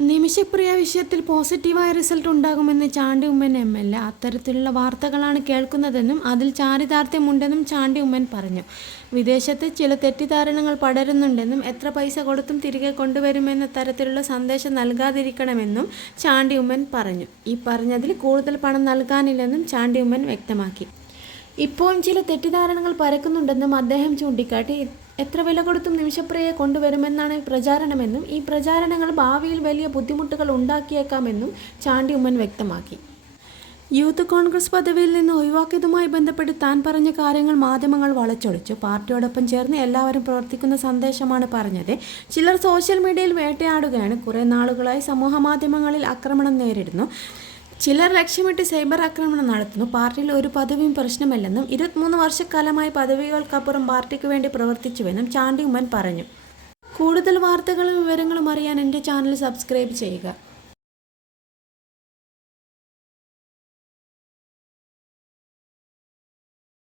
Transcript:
നിമിഷപ്രിയ വിഷയത്തിൽ പോസിറ്റീവായ റിസൾട്ട് ഉണ്ടാകുമെന്ന് Chandy Oommen M L A. അത്തരത്തിലുള്ള വാർത്തകളാണ് കേൾക്കുന്നതെന്നും അതിൽ ചാരിതാർത്ഥ്യമുണ്ടെന്നും ചാണ്ടി ഉമ്മൻ പറഞ്ഞു. വിദേശത്ത് ചില തെറ്റിദ്ധാരണകൾ പടരുന്നുണ്ടെന്നും എത്ര പൈസ കൊടുത്തും തിരികെ കൊണ്ടുവരുമെന്ന തരത്തിലുള്ള സന്ദേശം നൽകാതിരിക്കണമെന്നും ചാണ്ടി ഉമ്മൻ പറഞ്ഞു. ഈ പറഞ്ഞതിൽ കൂടുതൽ പണം നൽകാനില്ലെന്നും ചാണ്ടി ഉമ്മൻ വ്യക്തമാക്കി. ഇപ്പോഴും ചില തെറ്റിദ്ധാരണകൾ പരക്കുന്നുണ്ടെന്നും അദ്ദേഹം ചൂണ്ടിക്കാട്ടി. എത്ര വില കൊടുത്തും നിമിഷപ്രിയയെ കൊണ്ടുവരുമെന്നാണ് പ്രചാരണമെന്നും ഈ പ്രചാരണങ്ങൾ ഭാവിയിൽ വലിയ ബുദ്ധിമുട്ടുകൾ ഉണ്ടാക്കിയേക്കാമെന്നും ചാണ്ടി ഉമ്മൻ വ്യക്തമാക്കി. യൂത്ത് കോൺഗ്രസ് പദവിയിൽ നിന്ന് ഒഴിവാക്കിയതുമായി ബന്ധപ്പെട്ട് താൻ പറഞ്ഞ കാര്യങ്ങൾ മാധ്യമങ്ങൾ വളച്ചൊടിച്ചു. പാർട്ടിയോടൊപ്പം ചേർന്ന് എല്ലാവരും പ്രവർത്തിക്കുന്ന സന്ദേശമാണ് പറഞ്ഞത്. ചിലർ സോഷ്യൽ മീഡിയയിൽ വേട്ടയാടുകയാണ്. കുറേ നാളുകളായി സമൂഹ മാധ്യമങ്ങളിൽ ആക്രമണം നേരിടുന്നു. ചിലർ ലക്ഷ്യമിട്ട് സൈബർ ആക്രമണം നടത്തുന്നു. പാർട്ടിയിൽ ഒരു പദവിയും പ്രശ്നമല്ലെന്നും ഇരുപത്തിമൂന്ന് വർഷക്കാലമായി പദവികൾക്കപ്പുറം പാർട്ടിക്ക് വേണ്ടി പ്രവർത്തിച്ചുവെന്നും ചാണ്ടി ഉമ്മൻ പറഞ്ഞു. കൂടുതൽ വാർത്തകളും വിവരങ്ങളും അറിയാൻ എന്റെ ചാനൽ സബ്സ്ക്രൈബ് ചെയ്യുക.